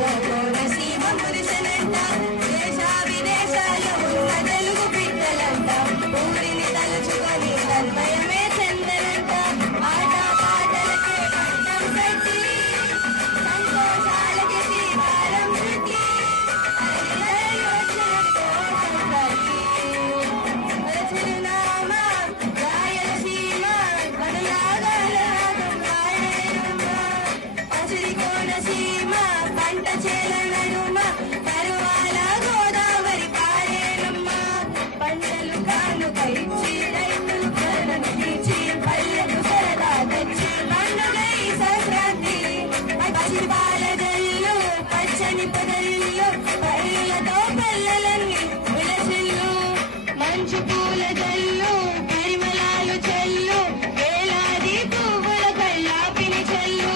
కోనసీమ పురుషనంట దేశ విదేశాల్లో ఉన్న తెలుగు బిడ్డలంట ఊరిని తలుచుకొని తన్మయమే చెందనంట ఆట పాటలకే పట్టం కట్టి సంతోషాలకి శ్రీకారం చుట్టి చిరునామా రాయలసీమ కోనసీమ పంట చేల నడుమ కరువాల గోదావరి పారేనమ్మ పంటలు కానుక ఇచ్చి రైతులు కలను తీర్చి పల్లెకు సరదా తెచ్చి పండుగై సంక్రాంతి పసిపాల జల్లు పచ్చని పొదల్లు పళ్ళతో పల్లెలన్నీ విలసిల్లు మంచు పూల జల్లు పరిమళాలు చెల్లు వేలాది పువ్వుల కల్లాపిని చెల్లు